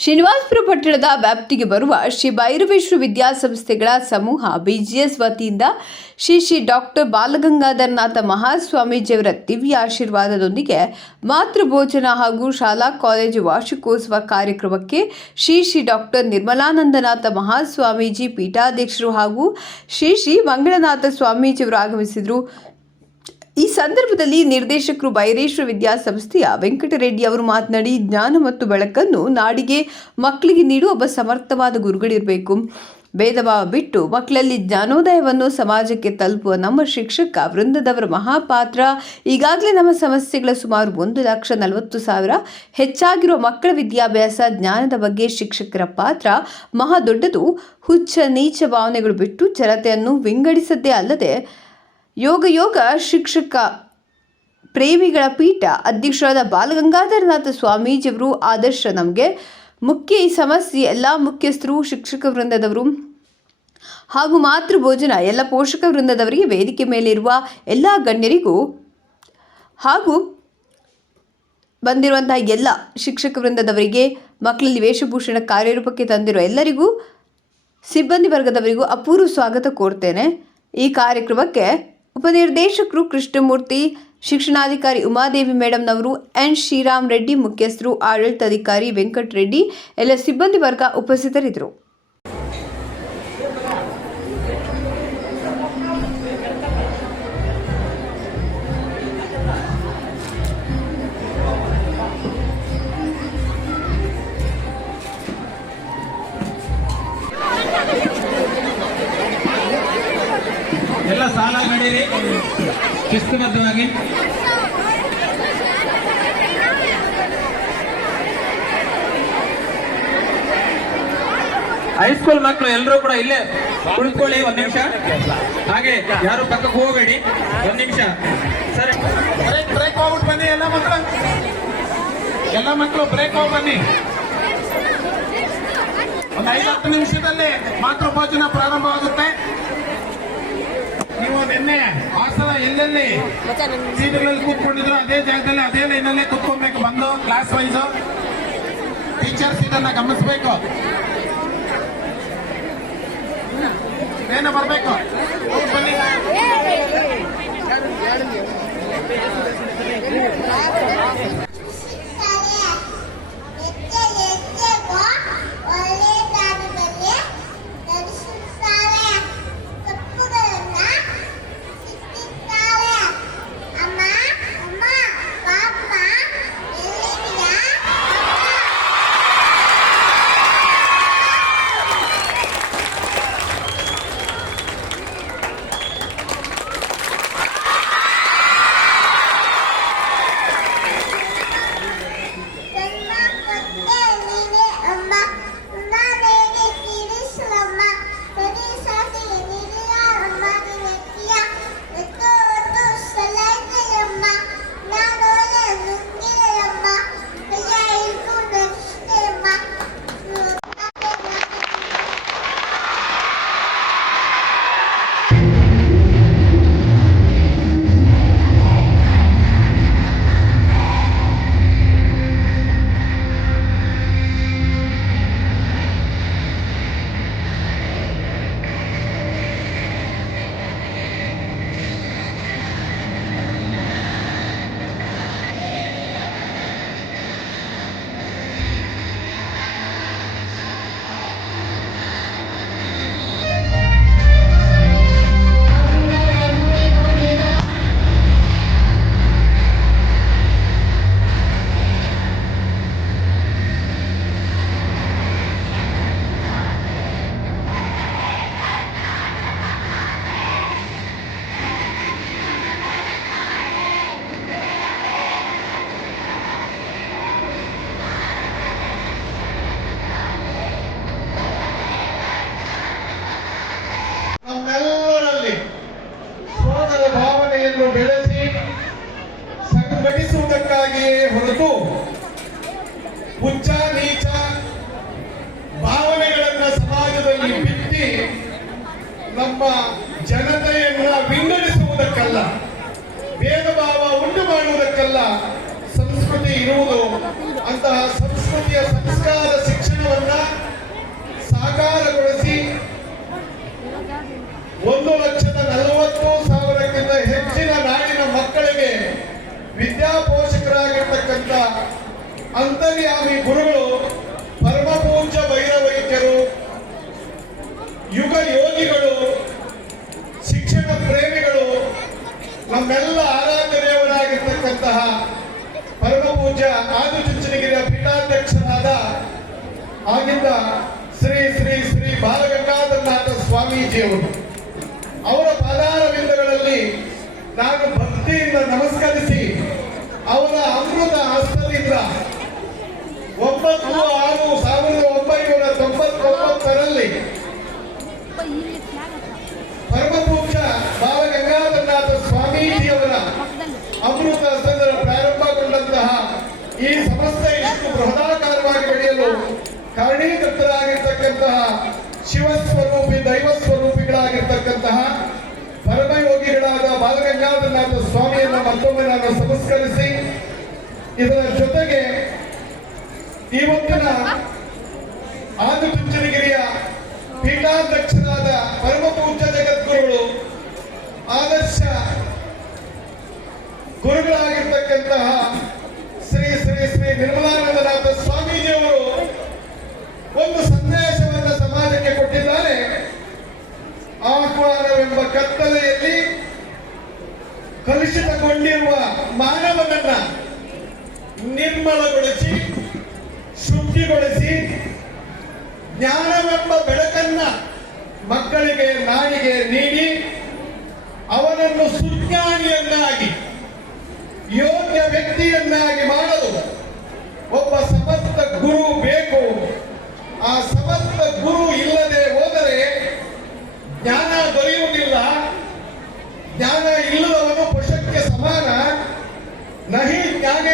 ಶ್ರೀನಿವಾಸಪುರ ಪಟ್ಟಣದ ವ್ಯಾಪ್ತಿಗೆ ಬರುವ ಶ್ರೀ ಭೈರವೇಶ್ವರ ವಿದ್ಯಾಸಂಸ್ಥೆಗಳ ಸಮೂಹ ಬಿಜಿಎಸ್ ವತಿಯಿಂದ ಶ್ರೀ ಶ್ರೀ ಡಾಕ್ಟರ್ ಬಾಲಗಂಗಾಧರನಾಥ ಮಹಾಸ್ವಾಮೀಜಿಯವರ ದಿವ್ಯ ಆಶೀರ್ವಾದದೊಂದಿಗೆ ಮಾತೃಭೋಜನ ಹಾಗೂ ಶಾಲಾ ಕಾಲೇಜು ವಾರ್ಷಿಕೋತ್ಸವ ಕಾರ್ಯಕ್ರಮಕ್ಕೆ ಶ್ರೀ ಶ್ರೀ ಡಾಕ್ಟರ್ ನಿರ್ಮಲಾನಂದನಾಥ ಮಹಾಸ್ವಾಮೀಜಿ ಪೀಠಾಧ್ಯಕ್ಷರು ಹಾಗೂ ಶ್ರೀ ಶ್ರೀ ಮಂಗಳನಾಥ ಸ್ವಾಮೀಜಿಯವರು ಆಗಮಿಸಿದರು. ಈ ಸಂದರ್ಭದಲ್ಲಿ ನಿರ್ದೇಶಕರು ಬೈರೇಶ್ವರ ವಿದ್ಯಾಸಂಸ್ಥೆಯ ವೆಂಕಟರೆಡ್ಡಿ ಅವರು ಮಾತನಾಡಿ, ಜ್ಞಾನ ಮತ್ತು ಬೆಳಕನ್ನು ನಾಡಿಗೆ ಮಕ್ಕಳಿಗೆ ನೀಡುವ ಒಬ್ಬ ಸಮರ್ಥವಾದ ಗುರುಗಳಿರಬೇಕು. ಭೇದಭಾವ ಬಿಟ್ಟು ಮಕ್ಕಳಲ್ಲಿ ಜ್ಞಾನೋದಯವನ್ನು ಸಮಾಜಕ್ಕೆ ತಲುಪುವ ನಮ್ಮ ಶಿಕ್ಷಕ, ವೃಂದದವರ ಮಹಾಪಾತ್ರ. ಈಗಾಗಲೇ ನಮ್ಮ ಸಮಸ್ಯೆಗಳ ಸುಮಾರು ಒಂದು ಲಕ್ಷ ನಲವತ್ತು ಸಾವಿರ ಹೆಚ್ಚಾಗಿರುವ ಮಕ್ಕಳ ವಿದ್ಯಾಭ್ಯಾಸ ಜ್ಞಾನದ ಬಗ್ಗೆ ಶಿಕ್ಷಕರ ಪಾತ್ರ. ಮಹಾ ದೊಡ್ಡದು ಹುಚ್ಚ, ನೀಚ ಭಾವನೆಗಳು ಬಿಟ್ಟು ಚರತೆಯನ್ನು ವಿಂಗಡಿಸದ್ದೇ ಅಲ್ಲದೆ ಯೋಗ ಯೋಗ ಶಿಕ್ಷಕ ಪ್ರೇಮಿಗಳ ಪೀಠ ಅಧ್ಯಕ್ಷರಾದ ಬಾಲಗಂಗಾಧರನಾಥ ಸ್ವಾಮೀಜಿಯವರು ಆದರ್ಶ ನಮಗೆ ಮುಖ್ಯ ಈ ಸಮಸ್ಯೆ, ಎಲ್ಲ ಮುಖ್ಯಸ್ಥರು, ಶಿಕ್ಷಕ ವೃಂದದವರು ಹಾಗೂ ಮಾತೃ ಭೋಜನ, ಎಲ್ಲ ಪೋಷಕ ವೃಂದದವರಿಗೆ ವೇದಿಕೆ ಮೇಲಿರುವ ಎಲ್ಲ ಗಣ್ಯರಿಗೂ ಹಾಗೂ ಬಂದಿರುವಂತಹ ಎಲ್ಲ ಶಿಕ್ಷಕ ವೃಂದದವರಿಗೆ, ಮಕ್ಕಳಲ್ಲಿ ವೇಷಭೂಷಣ ಕಾರ್ಯರೂಪಕ್ಕೆ ತಂದಿರುವ ಎಲ್ಲರಿಗೂ, ಸಿಬ್ಬಂದಿ ವರ್ಗದವರಿಗೂ ಅಪೂರ್ವ ಸ್ವಾಗತ ಕೋರ್ತೇನೆ. ಈ ಕಾರ್ಯಕ್ರಮಕ್ಕೆ ಉಪನಿರ್ದೇಶಕರು ಕೃಷ್ಣಮೂರ್ತಿ, ಶಿಕ್ಷಣಾಧಿಕಾರಿ ಉಮಾದೇವಿ ಮೇಡಮ್ನವರು ಎನ್. ಶ್ರೀರಾಮ್ ರೆಡ್ಡಿ ಮುಖ್ಯಸ್ಥರು, ಆಡಳಿತಾಧಿಕಾರಿ ವೆಂಕಟರೆಡ್ಡಿ, ಎಲ್ಲ ಸಿಬ್ಬಂದಿ ವರ್ಗ ಉಪಸ್ಥಿತರಿದ್ದರು. ಶಿಸ್ತುಬದ್ಧವಾಗಿ? ಹೈಸ್ಕೂಲ್ ಮಕ್ಕಳು ಎಲ್ಲರೂ ಕೂಡ ಇಲ್ಲೇ ಕುಳಿತುಕೊಳ್ಳಿ ಒಂದ್ ನಿಮಿಷ. ಹಾಗೆ ಯಾರು ಪಕ್ಕಕ್ಕೆ ಹೋಗಬೇಡಿ. ಒಂದ್ ನಿಮಿಷ. ಸರಿ. ಬ್ರೇಕ್ ಬ್ರೇಕ್ ಹೋಗ್ಬಿಟ್ಟು ಬನ್ನಿ ಎಲ್ಲ ಮಕ್ಕಳು. ಎಲ್ಲ ಮಕ್ಕಳು ಬ್ರೇಕ್ ಹೋಗಿ ಬನ್ನಿ. ಒಂದು ಐದು ಹತ್ತು ನಿಮಿಷದಲ್ಲಿ ಮಾತೃ ಪ್ರಾರಂಭವಾಗುತ್ತೆ. ನಿನ್ನೆ ಹಾಸನ ಎಲ್ಲೆಲ್ಲಿ ಸೀಟುಗಳಲ್ಲಿ ಕೂತ್ಕೊಂಡಿದ್ರು ಅದೇ ಜಾಗದಲ್ಲಿ ಅದೇ ಲೈನಲ್ಲೇ ಕೂತ್ಕೊಬೇಕು ಬಂದು ಕ್ಲಾಸ್ ವೈಸ್ ಟೀಚರ್ಸ್ ಇದನ್ನ ಗಮನಿಸಬೇಕು. ಏನೋ ಬರ್ಬೇಕು. ಬನ್ನಿ. ಸಮಾಜದಲ್ಲಿ ನಮ್ಮ ಜನತೆಯನ್ನ ವಿಂಗಡಿಸುವುದಕ್ಕಲ್ಲ ಭೇದ ಭಾವ ಉಂಟು ಮಾಡುವುದಕ್ಕಲ್ಲ ಸಂಸ್ಕೃತಿ ಇರುವುದು. ಅಂತಹ ಸಂಸ್ಕೃತಿಯ ಸಂಸ್ಕಾರ ಶಿಕ್ಷಣವನ್ನ ಸಾಕಾರಗೊಳಿಸಿ ಒಂದು ಲಕ್ಷದ ನಲವತ್ತು ಸಾವಿರಕ್ಕಿಂತ ಹೆಚ್ಚಿನ ನಾಡಿನ ಮಕ್ಕಳಿಗೆ ವಿದ್ಯಾಪೋಷಕರಾಗಿರ್ತಕ್ಕಂಥ ಅಂತರ್ಯಾಮಿ ಗುರುಗಳು ಯುಗ ಯೋಗಿಗಳು, ಶಿಕ್ಷಣ ಪ್ರೇಮಿಗಳು, ನಮ್ಮೆಲ್ಲ ಆರಾಧನೆಯವರಾಗಿರ್ತಕ್ಕಂತಹ ಪರಮಪೂಜ್ಯ ಆದಿಚುಂಚನಗಿರಿಯ ಪೀಠಾಧ್ಯಕ್ಷರಾದ ಆಗಿದ್ದ ಶ್ರೀ ಶ್ರೀ ಶ್ರೀ ಬಾಲಗಂಗಾಧರನಾಥ ಸ್ವಾಮೀಜಿಯವರು. ಅವರ ಪಾದಾರವಿಂದಗಳಲ್ಲಿ ನಾನು ಭಕ್ತಿಯಿಂದ ನಮಸ್ಕರಿಸಿ ಅವರ ಅಮೃತ ಹಸ್ತದಿಂದ ಒಂಬತ್ತು ಆರು ಸಾವಿರದ ಕಾರಣೀಕರ್ತರಾಗಿರ್ತಕ್ಕಂತಹ ಶಿವಸ್ವರೂಪಿ ದೈವ ಸ್ವರೂಪಿಗಳಾಗಿರ್ತಕ್ಕಂತಹ ಪರಮಯೋಗಿಗಳಾದ ಬಾಲಗಂಗಾಧರನಾಥ ಸ್ವಾಮಿಯನ್ನ ಮತ್ತೊಮ್ಮೆ ನಾನು ಸಂಸ್ಕರಿಸಿ ಇದರ ಜೊತೆಗೆ ಇವತ್ತಿನ ಆದಿಚುಂಚನಗಿರಿಯ ಪೀಠಾಧ್ಯಕ್ಷರಾದ ಪರಮಪೂಜ್ಯ ಜಗದ್ಗುರುಗಳು ಆದರ್ಶ ಗುರುಗಳಾಗಿರ್ತಕ್ಕಂತಹ ಶ್ರೀ ಶ್ರೀ ಶ್ರೀ ನಿರ್ಮಲಾನಂದನಾಥ ಶುದ್ಧಿಗೊಳಿಸಿ ಜ್ಞಾನವೆಂಬ ಬೆಳಕನ್ನ ಮಕ್ಕಳಿಗೆ ನಾಡಿಗೆ ನೀಡಿ ಅವನನ್ನು ಸುಜ್ಞಾನಿಯನ್ನಾಗಿ, ಯೋಗ್ಯ ವ್ಯಕ್ತಿಯನ್ನಾಗಿ ಮಾಡಲು ಒಬ್ಬ ಸಮಸ್ತ ಗುರು ಬೇಕು. ಆ